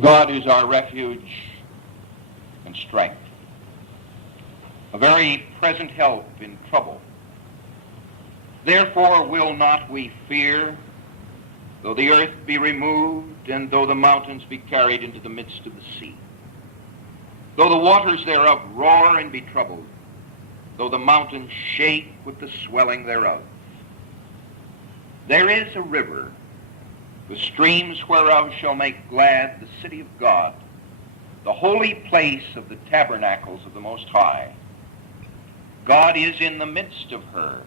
God is our refuge and strength, a very present help in trouble. Therefore will not we fear, though the earth be removed, and though the mountains be carried into the midst of the sea. Though the waters thereof roar and be troubled, though the mountains shake with the swelling thereof. There is a river, the streams whereof shall make glad the city of God, the holy place of the tabernacles of the Most High. God is in the midst of her.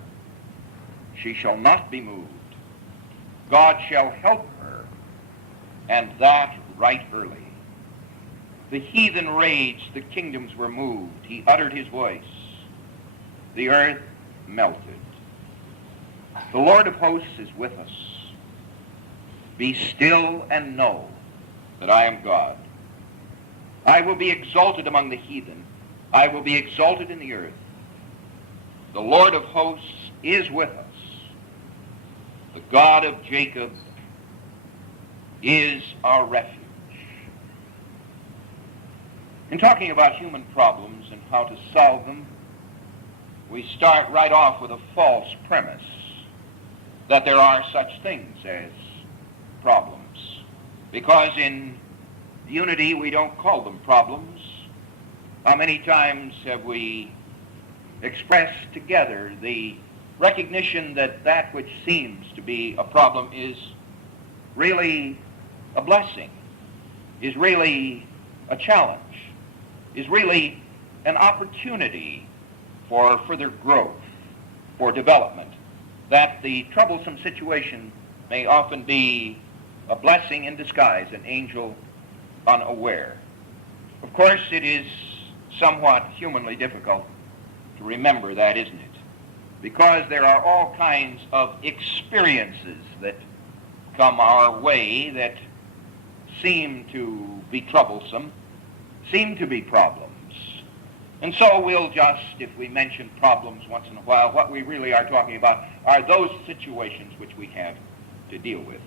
She shall not be moved. God shall help her, and that right early. The heathen raged, the kingdoms were moved. He uttered his voice. The earth melted. The Lord of hosts is with us. Be still and know that I am God. I will be exalted among the heathen. I will be exalted in the earth. The Lord of hosts is with us. The God of Jacob is our refuge. In talking about human problems and how to solve them, we start right off with a false premise that there are such things as problems. Because in unity we don't call them problems. How many times have we expressed together the recognition that that which seems to be a problem is really a blessing, is really a challenge, is really an opportunity for further growth, for development, that the troublesome situation may often be a blessing in disguise, an angel unaware. Of course, it is somewhat humanly difficult to remember that, isn't it? Because there are all kinds of experiences that come our way that seem to be troublesome, seem to be problems. And so we'll just, if we mention problems once in a while, what we really are talking about are those situations which we have to deal with.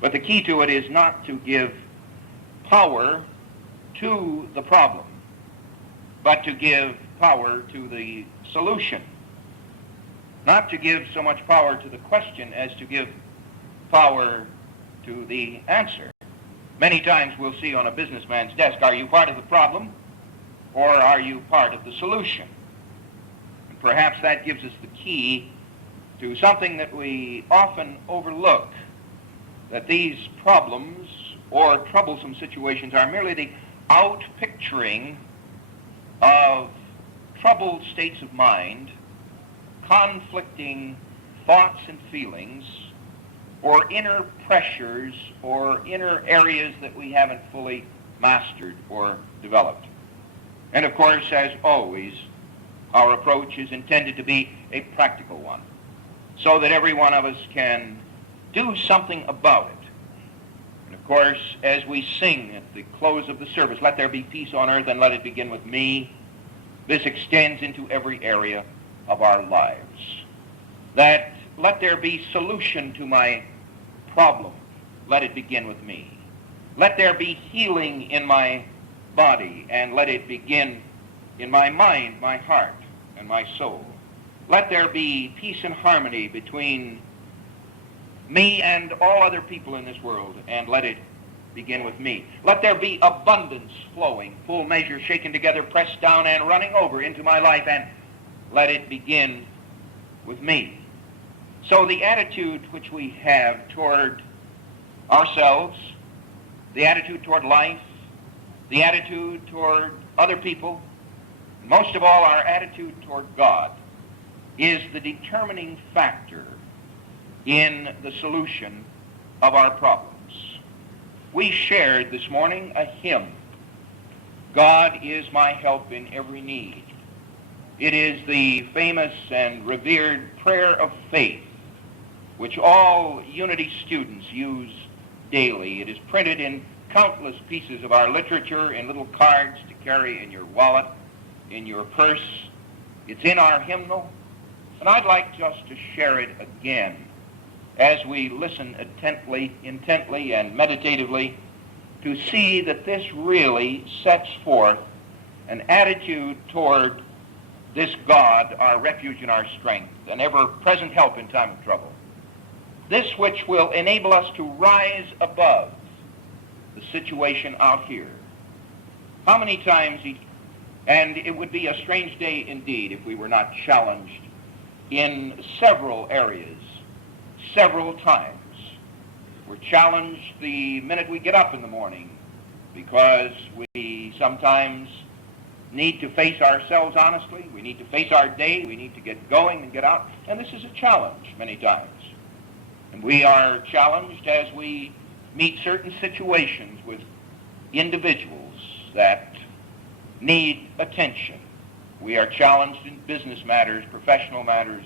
But the key to it is not to give power to the problem, but to give power to the solution. Not to give so much power to the question as to give power to the answer. Many times we'll see on a businessman's desk, are you part of the problem or are you part of the solution? And perhaps that gives us the key to something that we often overlook, that these problems or troublesome situations are merely the outpicturing of troubled states of mind, conflicting thoughts and feelings, or inner pressures or inner areas that we haven't fully mastered or developed. And of course, as always, our approach is intended to be a practical one, so that every one of us can do something about it. And of course, as we sing at the close of the service, let there be peace on earth and let it begin with me, this extends into every area of our lives. That let there be solution to my problem, let it begin with me. Let there be healing in my body, and let it begin in my mind, my heart, and my soul. Let there be peace and harmony between me and all other people in this world, and let it begin with me. Let there be abundance flowing, full measure shaken together, pressed down and running over into my life, and let it begin with me. So the attitude which we have toward ourselves, the attitude toward life, the attitude toward other people, most of all our attitude toward God, is the determining factor in the solution of our problems. We shared this morning a hymn, God is my help in every need. It is the famous and revered prayer of faith, which all Unity students use daily. It is printed in countless pieces of our literature, in little cards to carry in your wallet, in your purse. It's in our hymnal, and I'd like just to share it again as we listen intently and meditatively to see that this really sets forth an attitude toward this God, our refuge and our strength, an ever-present help in time of trouble. This which will enable us to rise above the situation out here. How many times, and it would be a strange day indeed if we were not challenged in several areas, several times. We're challenged the minute we get up in the morning because we sometimes need to face ourselves honestly. We need to face our day. We need to get going and get out. And this is a challenge many times. And we are challenged as we meet certain situations with individuals that need attention. We are challenged in business matters, professional matters,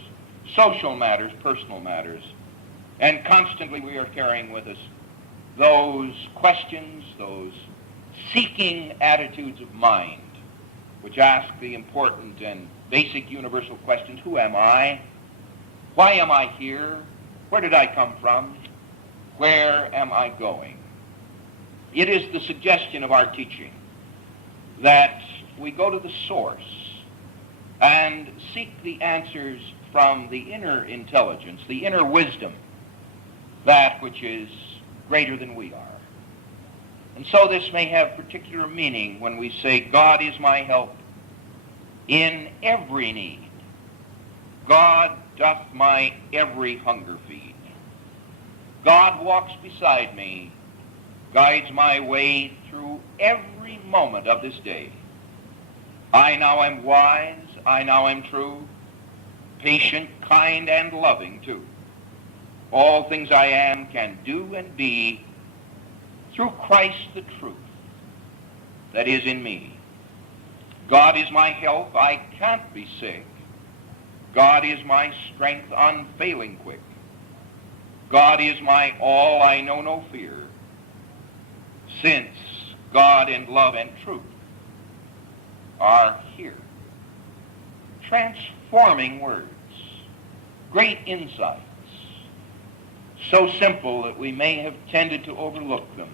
social matters, personal matters. And constantly we are carrying with us those questions, those seeking attitudes of mind, which ask the important and basic universal questions: who am I? Why am I here? Where did I come from? Where am I going? It is the suggestion of our teaching that we go to the source and seek the answers from the inner intelligence, the inner wisdom, that which is greater than we are. And so this may have particular meaning when we say, God is my help in every need. God doth my every hunger feed. God walks beside me, guides my way through every moment of this day. I now am wise, I now am true, patient, kind, and loving too. All things I am, can do, and be through Christ the truth that is in me. God is my help, I can't be sick. God is my strength, unfailing quick. God is my all, I know no fear. Since God and love and truth are here. Transforming words, great insights, so simple that we may have tended to overlook them.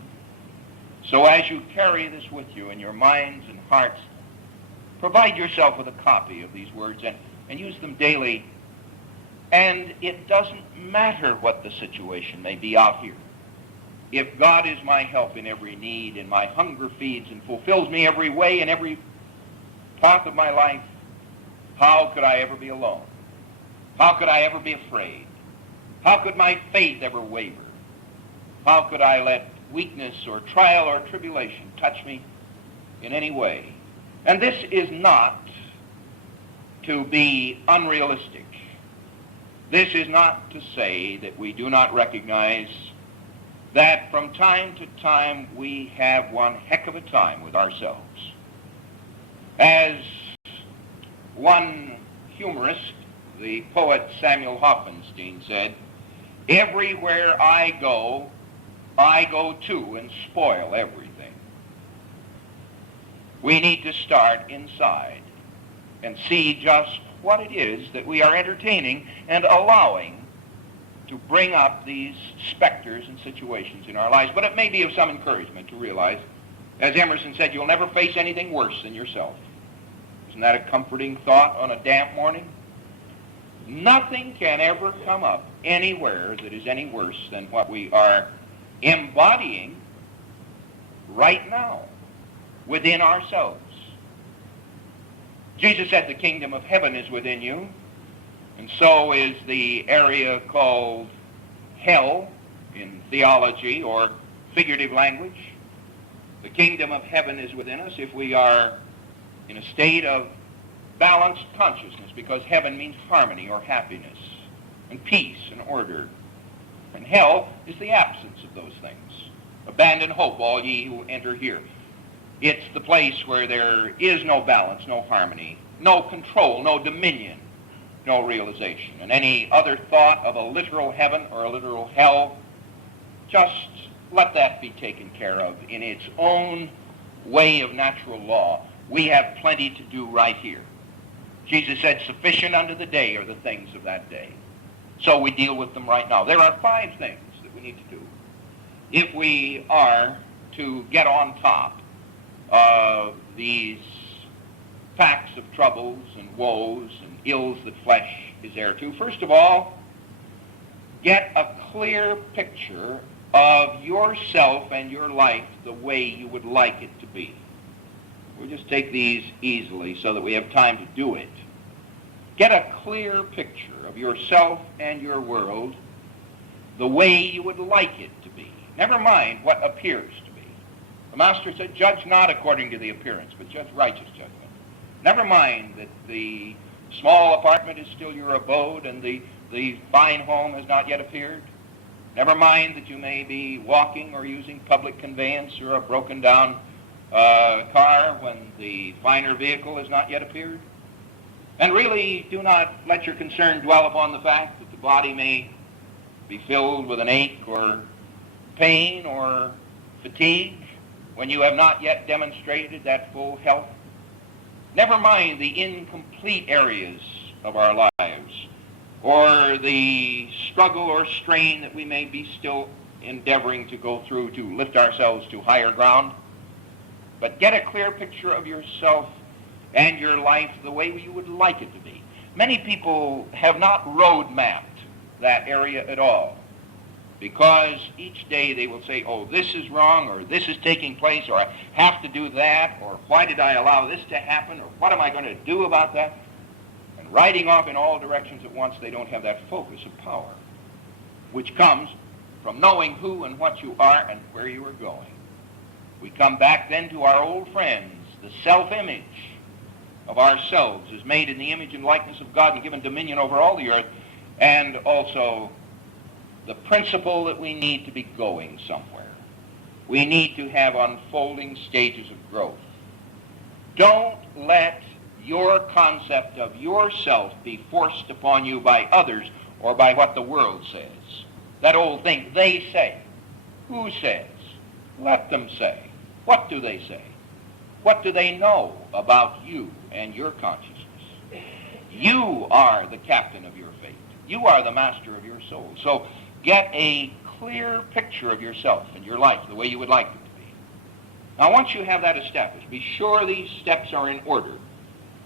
So as you carry this with you in your minds and hearts, provide yourself with a copy of these words and use them daily. And it doesn't matter what the situation may be out here. If God is my help in every need, and my hunger feeds and fulfills me every way in every path of my life, how could I ever be alone? How could I ever be afraid? How could my faith ever waver? How could I let weakness or trial or tribulation touch me in any way? And this is not to be unrealistic. This is not to say that we do not recognize that from time to time we have one heck of a time with ourselves. As one humorist, the poet Samuel Hoffenstein, said, "Everywhere I go too and spoil everything." We need to start inside and see just what it is that we are entertaining and allowing to bring up these specters and situations in our lives. But it may be of some encouragement to realize, as Emerson said, you'll never face anything worse than yourself. Isn't that a comforting thought on a damp morning? Nothing can ever come up anywhere that is any worse than what we are embodying right now within ourselves. Jesus said the kingdom of heaven is within you, and so is the area called hell in theology or figurative language. The kingdom of heaven is within us if we are in a state of balanced consciousness, because heaven means harmony or happiness and peace and order. And hell is the absence of those things. Abandon hope, all ye who enter here. It's the place where there is no balance, no harmony, no control, no dominion, no realization. And any other thought of a literal heaven or a literal hell, just let that be taken care of in its own way of natural law. We have plenty to do right here. Jesus said, sufficient unto the day are the things of that day. So we deal with them right now. There are 5 things that we need to do if we are to get on top of these packs of troubles and woes and ills that flesh is heir to, first of all, get a clear picture of yourself and your life the way you would like it to be. We'll just take these easily so that we have time to do it. Get a clear picture of yourself and your world the way you would like it to be. Never mind what appears to be. The Master said, judge not according to the appearance, but judge righteous judgment. Never mind that the small apartment is still your abode and the fine home has not yet appeared. Never mind that you may be walking or using public conveyance or a broken down car when the finer vehicle has not yet appeared. And really do not let your concern dwell upon the fact that the body may be filled with an ache or pain or fatigue when you have not yet demonstrated that full health. Never mind the incomplete areas of our lives or the struggle or strain that we may be still endeavoring to go through to lift ourselves to higher ground. But get a clear picture of yourself and your life the way you would like it to be. Many people have not road mapped that area at all, because each day they will say, oh, this is wrong, or this is taking place, or I have to do that, or why did I allow this to happen, or what am I going to do about that? And riding off in all directions at once, they don't have that focus of power, which comes from knowing who and what you are and where you are going. We come back then to our old friends. The self-image of ourselves is made in the image and likeness of God and given dominion over all the earth, and also the principle that we need to be going somewhere. We need to have unfolding stages of growth. Don't let your concept of yourself be forced upon you by others or by what the world says. That old thing, they say. Who says? Let them say. What do they say? What do they know about you and your consciousness? You are the captain of your fate. You are the master of your soul. So get a clear picture of yourself and your life the way you would like it to be. Now, once you have that established, be sure these steps are in order.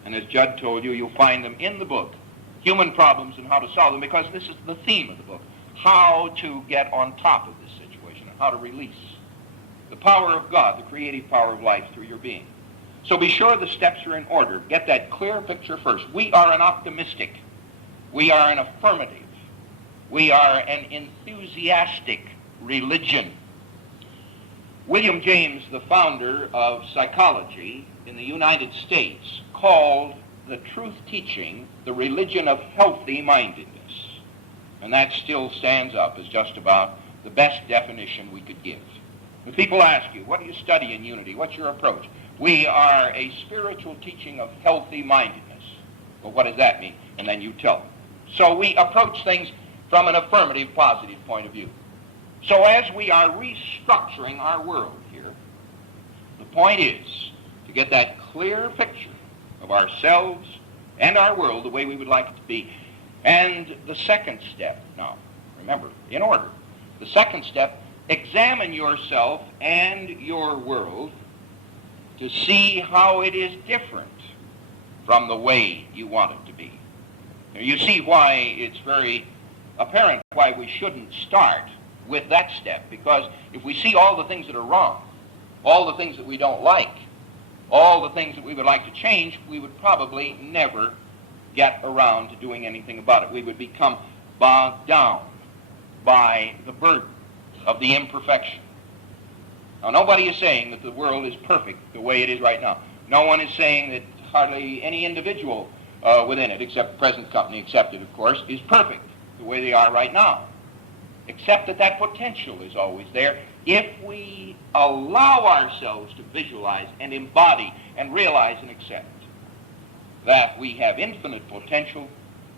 And as Judd told you, you'll find them in the book, Human Problems and How to Solve Them, because this is the theme of the book, how to get on top of this situation and how to release the power of God, the creative power of life through your being. So be sure the steps are in order. Get that clear picture first. We are an optimistic. We are an affirmative. We are an enthusiastic religion. William James, the founder of psychology in the United States, called the truth teaching the religion of healthy mindedness. And that still stands up as just about the best definition we could give. When people ask you, what do you study in Unity? What's your approach? We are a spiritual teaching of healthy mindedness. Well, what does that mean? And then you tell them. So we approach things from an affirmative, positive point of view. So as we are restructuring our world here, the point is to get that clear picture of ourselves and our world the way we would like it to be. And the second step, now, remember, in order, the second step, examine yourself and your world to see how it is different from the way you want it to be. Now, you see why it's very apparent why we shouldn't start with that step, because if we see all the things that are wrong, all the things that we don't like, all the things that we would like to change, we would probably never get around to doing anything about it. We would become bogged down by the burden of the imperfection. Now, nobody is saying that the world is perfect the way it is right now. No one is saying that hardly any individual within it, except the present company accepted, of course, is perfect the way they are right now. Except that that potential is always there if we allow ourselves to visualize and embody and realize and accept that we have infinite potential,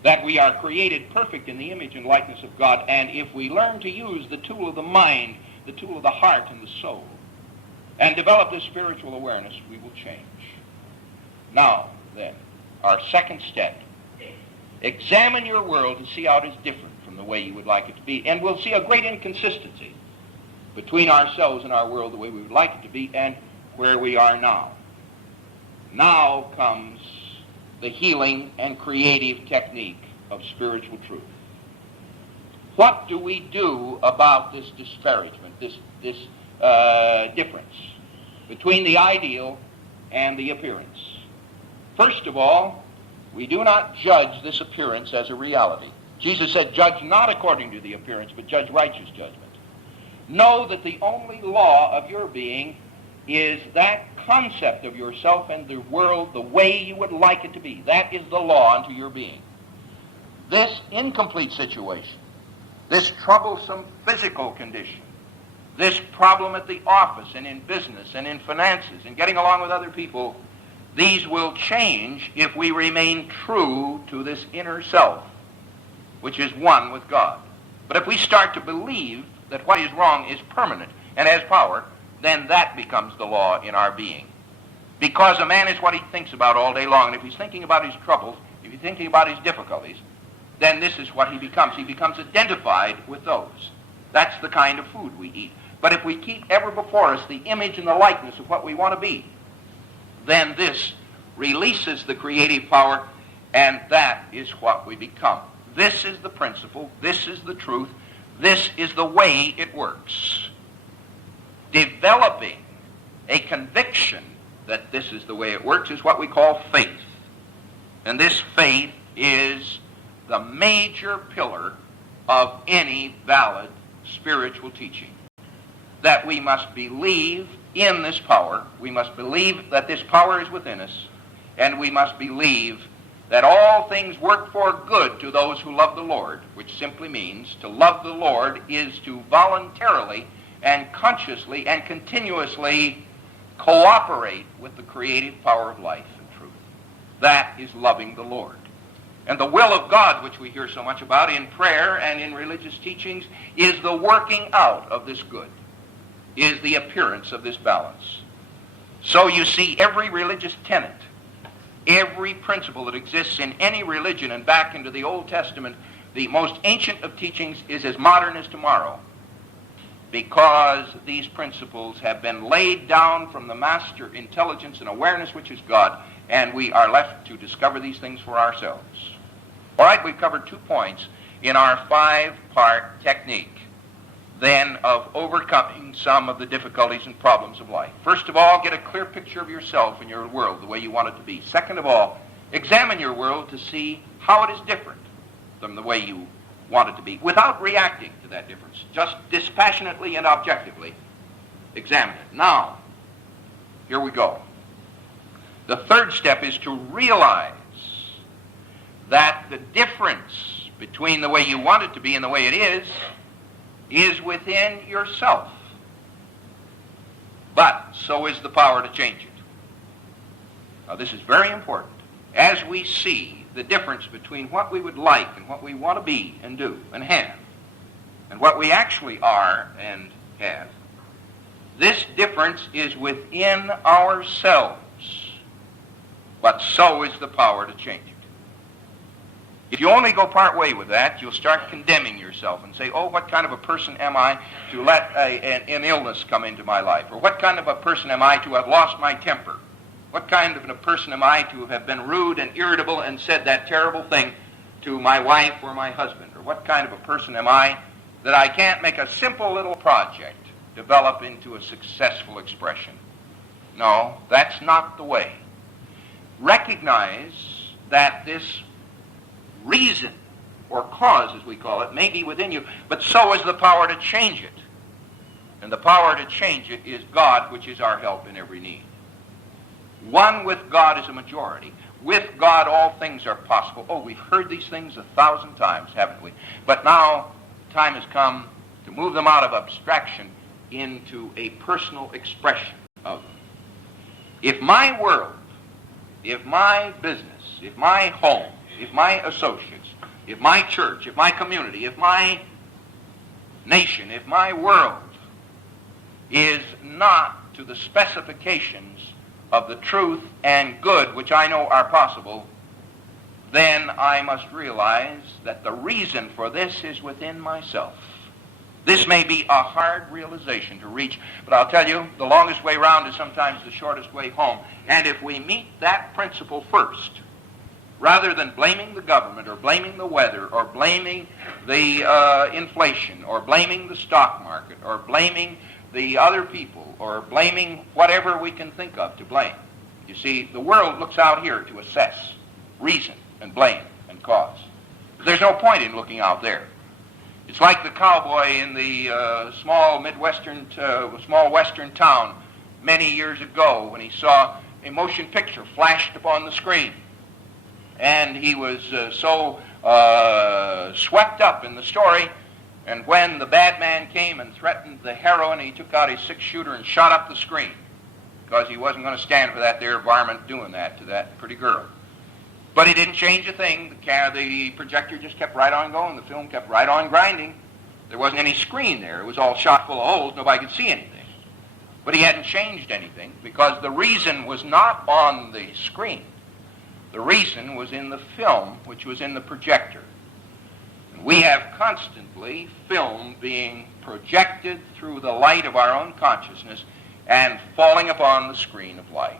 that we are created perfect in the image and likeness of God, and if we learn to use the tool of the mind, the tool of the heart and the soul, and develop this spiritual awareness, we will change. Now, then, our second step, examine your world to see how it is different from the way you would like it to be, and we'll see a great inconsistency between ourselves and our world the way we would like it to be and where we are now. Now comes the healing and creative technique of spiritual truth. What do we do about this disparagement, this difference between the ideal and the appearance? First of all, we do not judge this appearance as a reality. Jesus said, "Judge not according to the appearance, but judge righteous judgment." Know that the only law of your being is that concept of yourself and the world the way you would like it to be. That is the law unto your being. This incomplete situation, this troublesome physical condition, this problem at the office and in business and in finances and getting along with other people, these will change if we remain true to this inner self, which is one with God. But if we start to believe that what is wrong is permanent and has power, then that becomes the law in our being. Because a man is what he thinks about all day long, and if he's thinking about his troubles, if he's thinking about his difficulties, then this is what he becomes. He becomes identified with those. That's the kind of food we eat. But if we keep ever before us the image and the likeness of what we want to be, then this releases the creative power, and that is what we become. This is the principle. This is the truth. This is the way it works. Developing a conviction that this is the way it works is what we call faith. And this faith is the major pillar of any valid spiritual teaching. That we must believe in this power. We must believe that this power is within us. And we must believe that all things work for good to those who love the Lord, which simply means to love the Lord is to voluntarily and consciously and continuously cooperate with the creative power of life and truth. That is loving the Lord. And the will of God, which we hear so much about in prayer and in religious teachings, is the working out of this good, is the appearance of this balance. So you see, every religious tenet, every principle that exists in any religion and back into the Old Testament, the most ancient of teachings, is as modern as tomorrow, because these principles have been laid down from the master intelligence and awareness, which is God, and we are left to discover these things for ourselves. All right, we've covered 2 points in our 5-part technique, then, of overcoming some of the difficulties and problems of life. First of all, get a clear picture of yourself and your world the way you want it to be. Second of all, examine your world to see how it is different from the way you want it to be, without reacting to that difference. Just dispassionately and objectively examine it. Now, here we go. The third step is to realize that the difference between the way you want it to be and the way it is within yourself. But so is the power to change it. Now, this is very important. As we see the difference between what we would like and what we want to be and do and have, and what we actually are and have, this difference is within ourselves. But so is the power to change it. If you only go part way with that, you'll start condemning yourself and say, oh, what kind of a person am I to let an illness come into my life? Or what kind of a person am I to have lost my temper? What kind of a person am I to have been rude and irritable and said that terrible thing to my wife or my husband? Or what kind of a person am I that I can't make a simple little project develop into a successful expression? No, that's not the way. Recognize that this reason, or cause as we call it, may be within you, but so is the power to change it. And the power to change it is God, which is our help in every need. One with God is a majority. With God all things are possible. Oh, we've heard these things 1,000 times, haven't we? But now the time has come to move them out of abstraction into a personal expression of them. If my world, if my business, if my home, if my associates, if my church, if my community, if my nation, if my world is not to the specifications of the truth and good which I know are possible, then I must realize that the reason for this is within myself. This may be a hard realization to reach, but I'll tell you, the longest way round is sometimes the shortest way home. And if we meet that principle first, rather than blaming the government or blaming the weather or blaming the inflation or blaming the stock market or blaming the other people or blaming whatever we can think of to blame. You see, the world looks out here to assess, reason, and blame and cause. There's no point in looking out there. It's like the cowboy in the small western town many years ago when he saw a motion picture flashed upon the screen. And he was so swept up in the story, and when the bad man came and threatened the heroine, he took out his six-shooter and shot up the screen because he wasn't going to stand for that there varmint doing that to that pretty girl. But he didn't change a thing. The projector just kept right on going. The film kept right on grinding. There wasn't any screen there. It was all shot full of holes. Nobody could see anything. But he hadn't changed anything because the reason was not on the screen. The reason was in the film, which was in the projector. And we have constantly film being projected through the light of our own consciousness and falling upon the screen of life.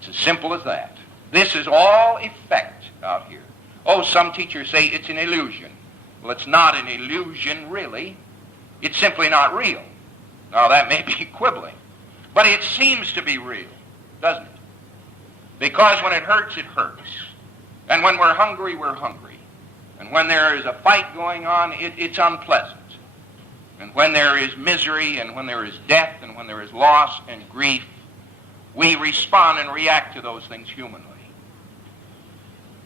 It's as simple as that. This is all effect out here. Oh, some teachers say it's an illusion. Well, it's not an illusion, really. It's simply not real. Now, that may be quibbling, but it seems to be real, doesn't it? Because when it hurts, it hurts. And when we're hungry, we're hungry. And when there is a fight going on, it's unpleasant. And when there is misery, and when there is death, and when there is loss and grief, we respond and react to those things humanly.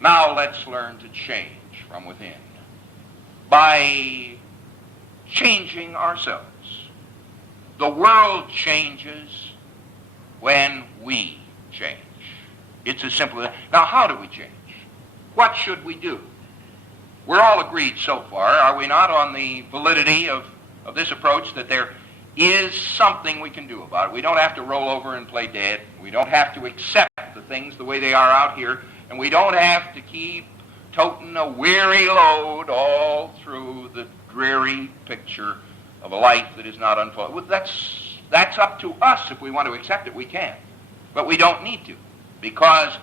Now let's learn to change from within by changing ourselves. The world changes when we change. It's as simple as that. Now, how do we change? What should we do? We're all agreed so far, are we not, on the validity of this approach, that there is something we can do about it. We don't have to roll over and play dead. We don't have to accept the things the way they are out here. And we don't have to keep toting a weary load all through the dreary picture of a life that is not unfolding. Well, that's up to us. If we want to accept it, we can. But we don't need to, because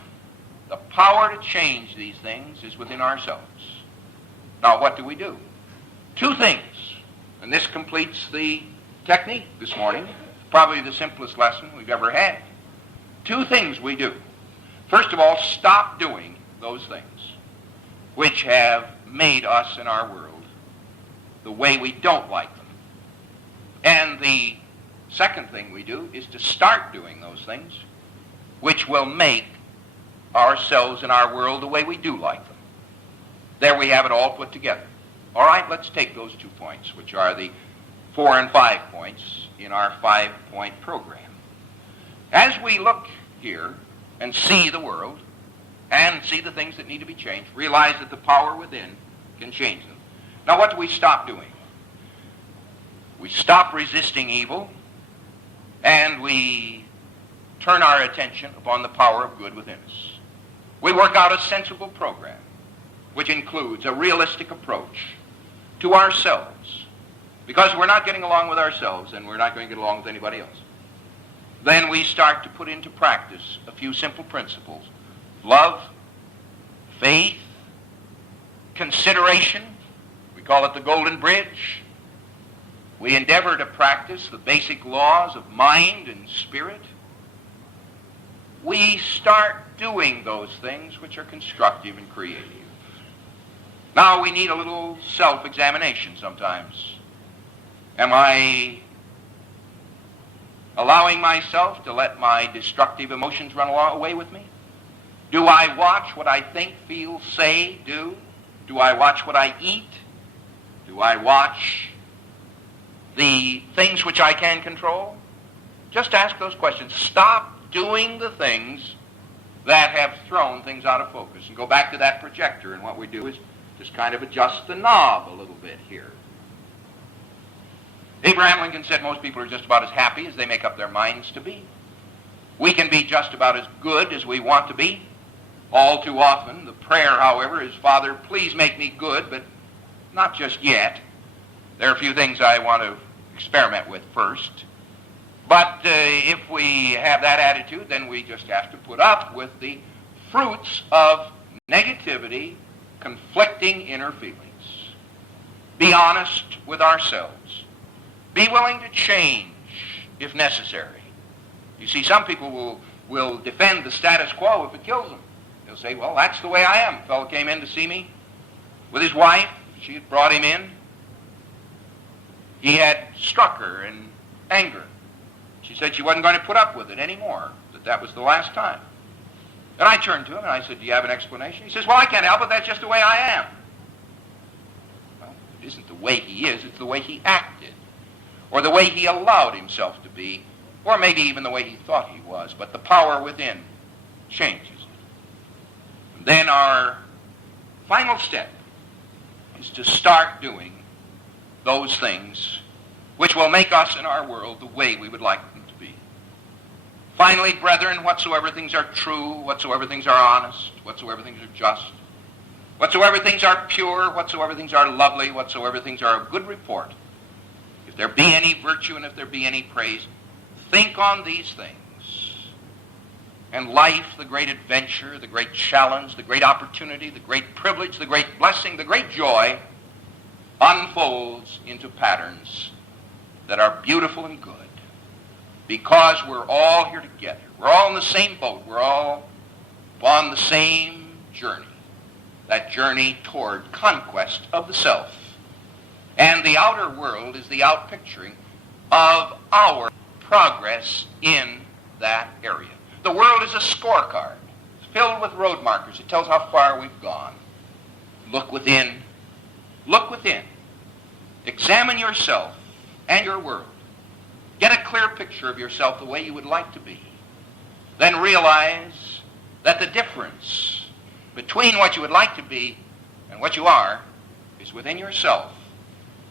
the power to change these things is within ourselves. Now, what do we do? Two things, and this completes the technique this morning, probably the simplest lesson we've ever had. Two things we do. First of all, stop doing those things which have made us in our world the way we don't like them. And the second thing we do is to start doing those things which will make ourselves and our world the way we do like them. There we have it all put together. All right, let's take those 2 points, which are the 4 and 5 points in our 5-point program. As we look here and see the world and see the things that need to be changed, realize that the power within can change them. Now, what do we stop doing? We stop resisting evil, and we turn our attention upon the power of good within us. We work out a sensible program, which includes a realistic approach to ourselves, because we're not getting along with ourselves, and we're not going to get along with anybody else. Then we start to put into practice a few simple principles: love, faith, consideration. We call it the Golden Bridge. We endeavor to practice the basic laws of mind and spirit. We start doing those things which are constructive and creative. Now, we need a little self-examination sometimes. Am I allowing myself to let my destructive emotions run away with me? Do I watch what I think, feel, say, do? Do I watch what I eat? Do I watch the things which I can control? Just ask those questions. Stop doing the things that have thrown things out of focus, and go back to that projector, and what we do is just kind of adjust the knob a little bit here. Abraham Lincoln said most people are just about as happy as they make up their minds to be. We can be just about as good as we want to be. All too often, the prayer, however, is, Father, please make me good, but not just yet. There are a few things I want to experiment with first. But if we have that attitude, then we just have to put up with the fruits of negativity, conflicting inner feelings. Be honest with ourselves. Be willing to change if necessary. You see, some people will defend the status quo if it kills them. They'll say, well, that's the way I am. A fellow came in to see me with his wife. She had brought him in. He had struck her in anger. She said she wasn't going to put up with it anymore, that was the last time. And I turned to him and I said, do you have an explanation? He says, well, I can't help it. That's just the way I am. Well, it isn't the way he is. It's the way he acted, or the way he allowed himself to be, or maybe even the way he thought he was. But the power within changes it. And then our final step is to start doing those things which will make us in our world the way we would like them to be. Finally, brethren, whatsoever things are true, whatsoever things are honest, whatsoever things are just, whatsoever things are pure, whatsoever things are lovely, whatsoever things are of good report, if there be any virtue and if there be any praise, think on these things. And life, the great adventure, the great challenge, the great opportunity, the great privilege, the great blessing, the great joy, unfolds into patterns that are beautiful and good, because we're all here together. We're all in the same boat. We're all on the same journey, that journey toward conquest of the self. And the outer world is the outpicturing of our progress in that area. The world is a scorecard. It's filled with road markers. It tells how far we've gone. Look within. Look within. Examine yourself and your world. Get a clear picture of yourself the way you would like to be. Then realize that the difference between what you would like to be and what you are is within yourself.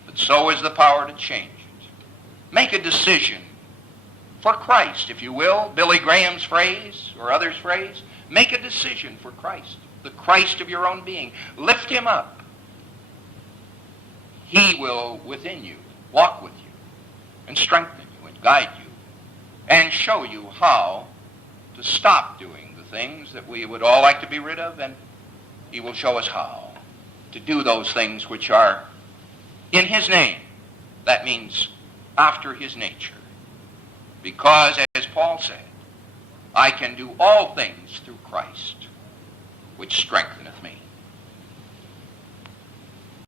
But so is the power to change it. Make a decision for Christ, if you will. Billy Graham's phrase or others' phrase. Make a decision for Christ, the Christ of your own being. Lift him up. He will, within you, walk with you and strengthen you and guide you and show you how to stop doing the things that we would all like to be rid of, and he will show us how to do those things which are in his name. That means after his nature. Because, as Paul said, I can do all things through Christ, which strengtheneth me.